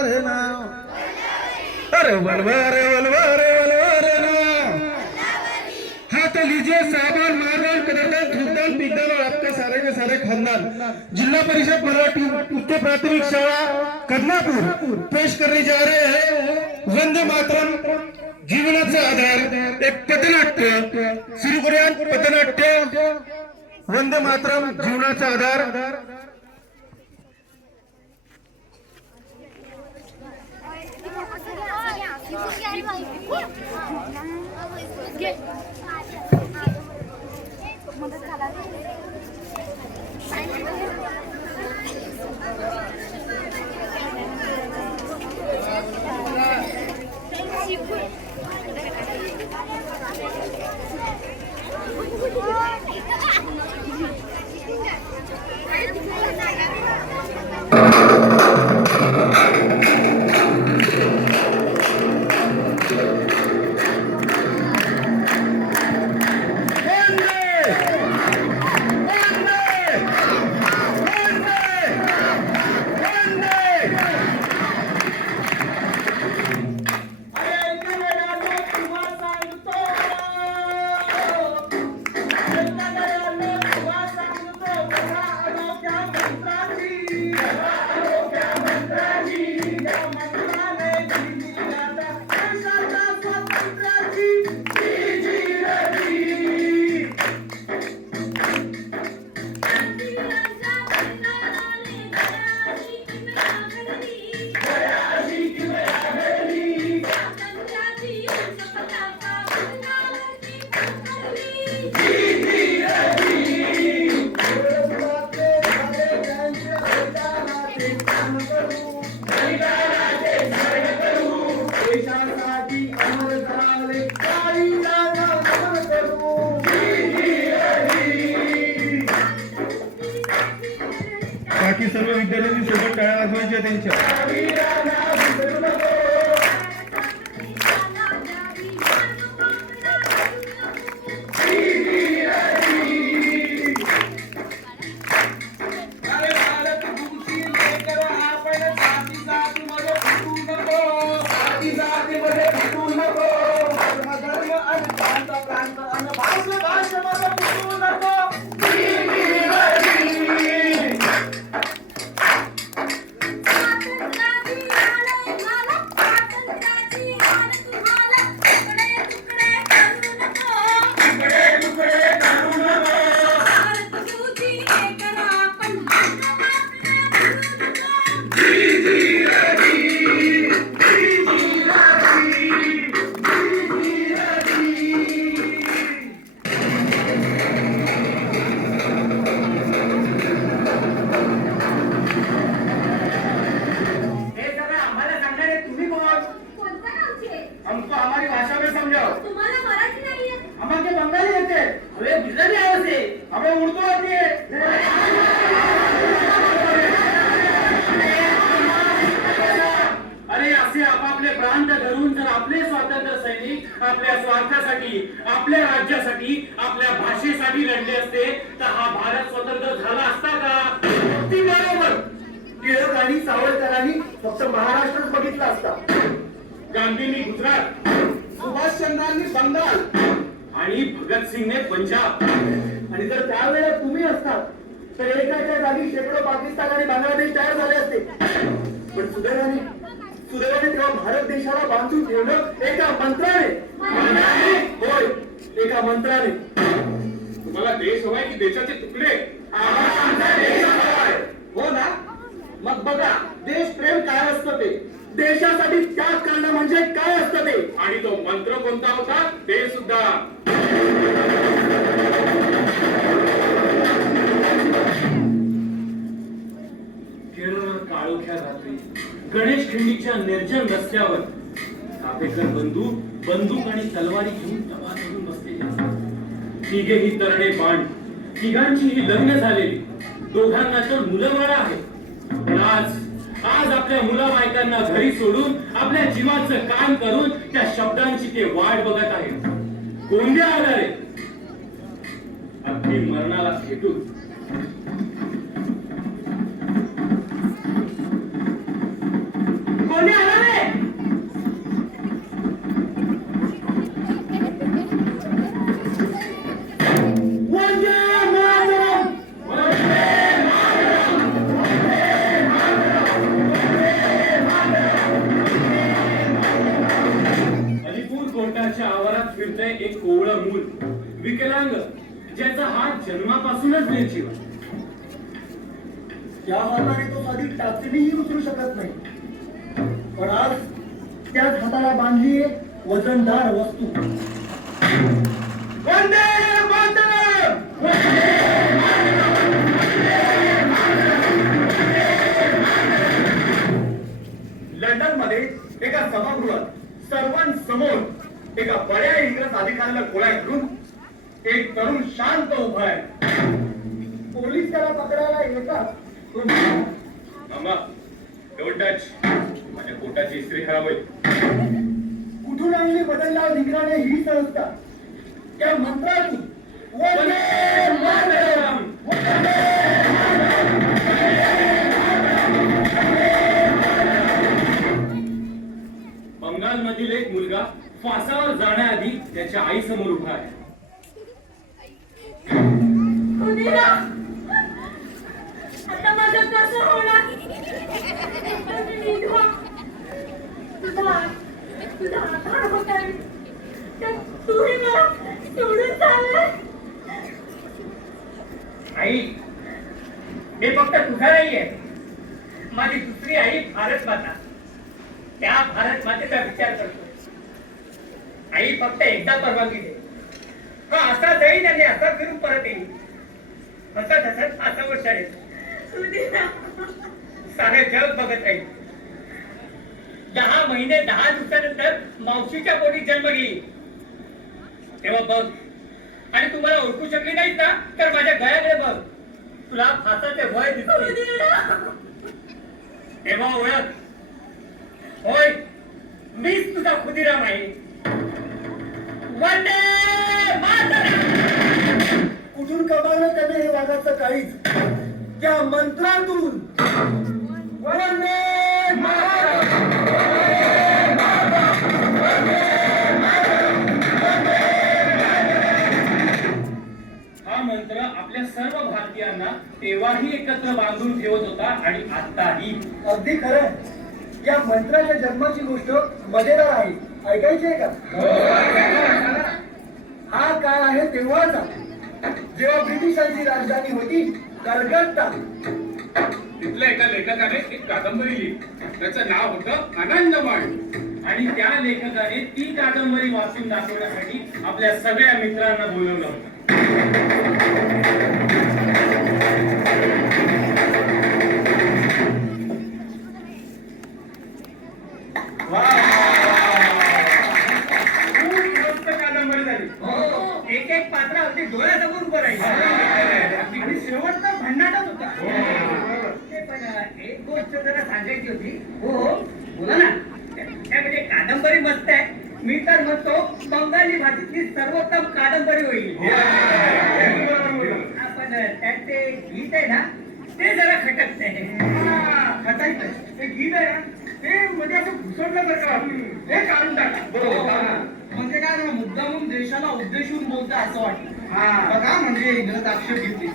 रे नाव. अरे वलवा रे वलवा रे वलवा रे नाव. हाथ लीजिए साबुन मार्बल कदरदान खुददान पिकदान और आपके सारे के सारे खानदान. जिला परिषद मराठी उच्च प्राथमिक शाळा कदनापूर पेश करने जा रहे हैं. वंदे मातरम जीवनाचा आधार एक पथनाट्य सुरू करूया पथनाट्य. वंदे मातरम जीवनाचा आधार. देशासाठी अमर बाकी सर्व विद्यार्थ्यांनी सोबत टाळ्या वाजवायच्या त्यांच्या. येते हमें बिजली अरे असे आपापले प्रांत धरून जर आपले स्वातंत्र्य सैनिक आपल्या स्वार्थासाठी आपल्या राज्यासाठी आपल्या भाषेसाठी लढले असते तर हा भारत स्वतंत्र झाला असता का? अगदी बरोबर. टिळक आणि सावरकरांनी फक्त महाराष्ट्रच बघितला असता. गांधींनी गुजरात सुभाषचंद्रांनी बंगाल आणि भगतसिंगने पंजाब. आणि जर त्यावेळेला तुम्ही असतात तर एकाच्या जागी शेकडो पाकिस्तान आणि बांगलादेश तयार झाले असते. पण सुदैवाने सुदैवाने तेव्हा भारत देशाला बांधून ठेवलं एका मंत्राने. होय एका मंत्राने. तुम्हाला देश हवाय की देशाचे तुकडे? देश. हो ना? मग बघा देश प्रेम काय असतं ते? देशासाठी त्याग करणं म्हणजे काय असतं ते? आणि तो मंत्र कोणता होता? ते निर्जन रस्त्यावर कापेकर बंधू बंदूक आणि तलवारी घेऊन तबा करून बसलेले असतात. तिघेही तरणे बाण तिघांची ही लग्न झालेली. दोघांना तर मुलंबाळा आहे पण आज आज आपल्या मुला बायकांना घरी सोडून आपल्या जीवाचं काम करून त्या शब्दांची ते वाट बघत आहेत. कोणत्या आधारे अगदी मरणाला भेटून शकत नाही. पण आज त्याच हाताला बांधली वजनदार वस्तू. लंडनमध्ये एका सभागृहात सर्वांसमोर एका बड्या इंग्रज अधिकाऱ्याला गोळ्या घालून एक तरुण शांत उभा आहे. पोलीस त्याला पकडायला येतात. मामा डोंट टच माझ्या पोटाची इस्त्री खराब होईल. कुठून आणली बदलला निघणारे ही संस्था? त्या मंत्रातून वंदे मातरम! बंगालमधील एक मुलगा फासावर जाण्याआधी त्याच्या आईसमोर उभा आहे खुदीरा आता माझं कसं होणार विधवा तुझा तुझा आधार होता रे. तर तूही मला सोडून चाललाय आई मी फक्त तुझा नाहीये. माझी दुसरी आई भारत माता. त्या भारत मातेचा विचार करतो. आई फक्त एकदा परवानगी दे. हा असा जाईन आणि असा फिरून परत येईल हसत हसत असं गोष्ट आहे सारे जग बघत राहील. दहा महिने दहा दिवसानंतर मावशीच्या पोटी जन्म घेईल. तेव्हा बघ. आणि तुम्हाला ओळखू शकली नाहीत ना तर माझ्या गळ्याकडे बघ. तुला फासाचे भय दिसते तेव्हा ओळख. होय. मीच तुझा खुदिराम आहे. वंदे कुठून कमावलं त्याने हे वाघाचं काळीज? त्या मंत्रातून. वंदे भारतीयांना तेव्हाही एकत्र बांधून ठेवत होता आणि आताही अगदी खरं. या मंत्राच्या जन्माची गोष्ट मजेदार आहे. ऐकायची आहे का? हा काळ आहे तेव्हाचा. जेव्हा ब्रिटिशांची राजधानी होती कलकत्ता. तिथल्या एका लेखकाने एक कादंबरी लिहिली. त्याचं नाव होतं आनंदमय. आणि त्या लेखकाने ती कादंबरी वाचून दाखवण्यासाठी आपल्या सगळ्या मित्रांना बोलवलं होतं. एक एक पात्र अगदी डोळ्यासमोर उभं राहील. आणि शेवटचा भन्नाटच होता. पण एक गोष्ट जरा सांगायची होती. हो, हो बोला ना. म्हणजे कादंबरी मस्त आहे. मी तर म्हणतो बंगाली भाषेतली सर्वोत्तम कादंबरी होईल. हो. त्यात ते गीत आहे ना ते जरा खटकते. खटायचं. ते गीत आहे ना ते म्हणजे असं घुसडल्यासारखं वाटतं. हे काढून टाका. बरोबर म्हणजे काय ना मुद्दामून देशाला उद्देशून बोलतं असं वाटतं. बघा म्हणजे इंग्रज आक्षेप घेतली.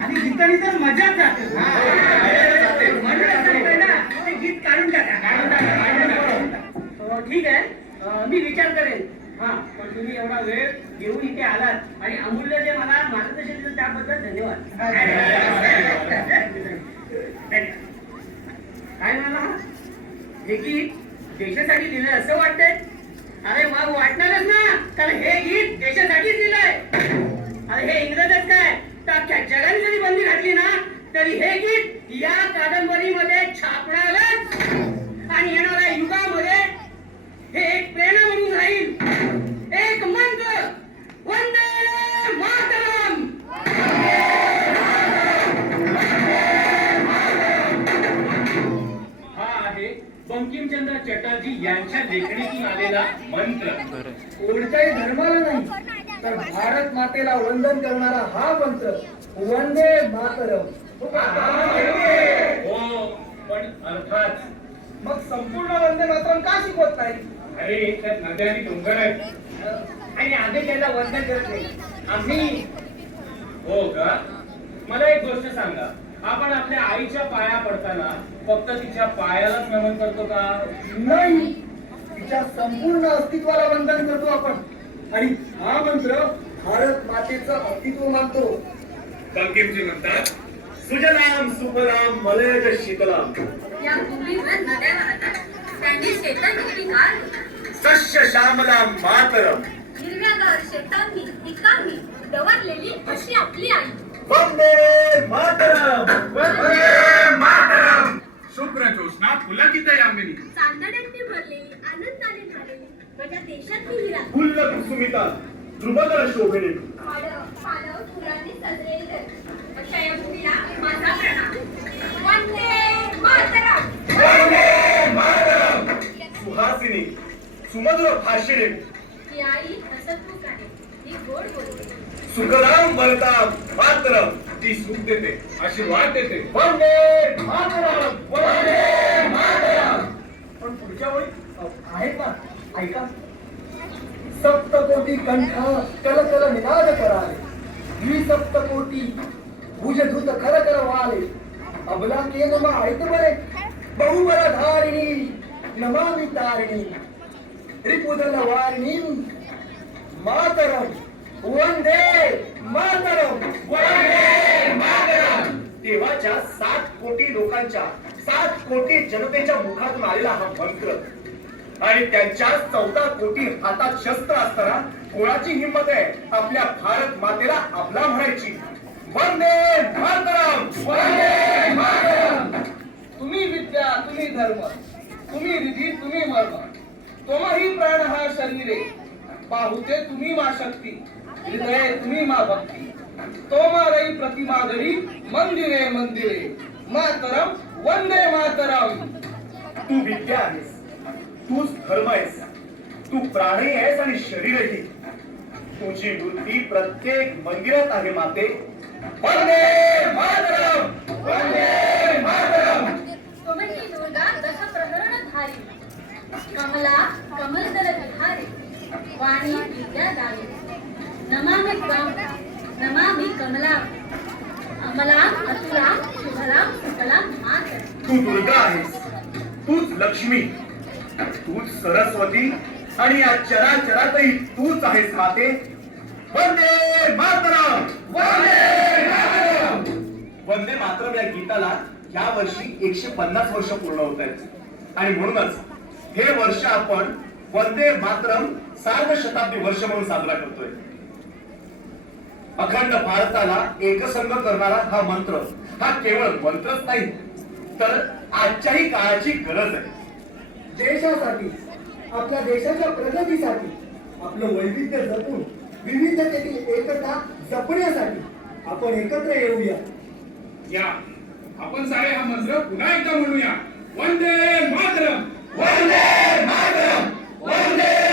आणि गीतानी तर मजाच जाते मजा जाते ना ते गीत काढून टाका. काढून टाका काढून टाका. अं, ठीक आहे. अं, मी विचार करेन. हा पण तुम्ही एवढा वेळ घेऊन इथे आलात आणि अमूल्य जे मला मार्गदर्शन दिलं त्याबद्दल धन्यवाद. काय मला हे गीत देशासाठी लिहिलंय असं वाटतंय? अरे मग वाटणारच ना कारण हे गीत देशासाठीच लिहिलंय. अरे हे इंग्रजच काय? तर अख्ख्या जगाने जरी बंदी घातली ना तरी हे गीत मातेला वंदन करणारा हा मंत्र वंदे मातरम. हो पण अर्थात मग संपूर्ण वंदे मातरम का शिकवत नाही? अरे त्यात नद्या आणि डोंगर आहेत. आणि आम्ही त्याला वंदन करत नाही. आम्ही हो का? मला एक गोष्ट सांगा. आपण आपल्या आईच्या पाया पडताना फक्त तिच्या पायालाच नमन करतो का? नाही. तिच्या संपूर्ण अस्तित्वाला वंदन करतो आपण. आणि हा मंत्र भारत मातेचं अस्तित्व मानतो. बंकिमजी म्हणतात सुजलाम सुफलाम मलयज शीतलाम. या भूमीवर नद्या वाहतात. त्यांनी शेतांची पिकाळ सस्य श्यामलाम मातरम. हिरव्यागार शेतांनी पिकांनी दवरलेली अशी आपली आई. वंदे मातरम वंदे मातरम. शुभ्र ज्योत्स्ना पुलकित यामिनी. चांदण्यांनी भरलेली आनंदाने झालेली माझ्या देशातली हिरा फुल्ल कुसुमिता. ध्रुवकर शोभेने अशा सुहासिनी सुमधुर भाषिणे. आई हसतमुख आहे गोड बोलते. सुखदाम वरदाम मातरम. ती सुख देते आशीर्वाद देते. वंदे मातरम! वंदे मातरम! पण पुढच्या वेळी अ, आहे का सप्त सप्तकोटी कंठ कल कल निनाद कराले द्विसप्तकोटी भुज धृत खर कर वाले। अबला के नमा आयत बरे बहुबर धारिणी नमामि तारिणी। रिपुदल वारिणी मातरम वंदे मातरम। वंदे मातरम! देवाच्या सात कोटी लोकांच्या सात कोटी जनतेच्या मुखातून आलेला हा मंत्र. आणि त्यांच्या चौदा कोटी हातात शस्त्र असताना कोणाची हिंमत आहे? आपल्या भारत मातेला आपला म्हणायची. वंदे मातरम! तुम्ही विद्या तुम्ही धर्म तुम्ही रिधी तुम्ही मर्म तोमही प्राण हा शरीरे. पाहुते तुम्ही मा शक्ती हृदये तुम्ही मा भक्ती. तोमारई प्रतिमा गरी मंदिरे मंदिरे. मातरम वंदे मातरम! तू विद्या आहेस. तूच धर्म आहेस. तू प्राणी आहेस आणि शरीरही. तुझी बुद्धी प्रत्येक मंदिरात आहे माते. वंदे मातरम! वंदे मातरम! दुर्गा दश प्रहरण धारी कमला कमलदल विहारी वाणी विद्या दारी नमामि नमामि कमला. अमला अतुला शुभला सुफला मातर तू दुर्गा आहेस. तूच लक्ष्मी. तूच सरस्वती आणि या चराचरातही तूच आहेस माते. वंदे मातरम! वंदे मातरम! वंदे मातरम या गीताला या वर्षी एकशे पन्नास वर्ष पूर्ण होत आहेत. आणि म्हणूनच हे वर्ष आपण वंदे मातरम सार्ध शताब्दी वर्ष म्हणून साजरा करतोय. अखंड भारताला एकसंग करणारा हा मंत्र हा केवळ मंत्रच नाही तर आजच्याही काळाची गरज आहे. देशासाठी आपल्या देशाच्या प्रगतीसाठी आपलं वैविध्य जपून विविधतेतील एकता जपण्यासाठी आपण एकत्र येऊया. या. आपण सारे हा मंत्र पुन्हा एकदा म्हणूया. वंदे मातरम. वंदे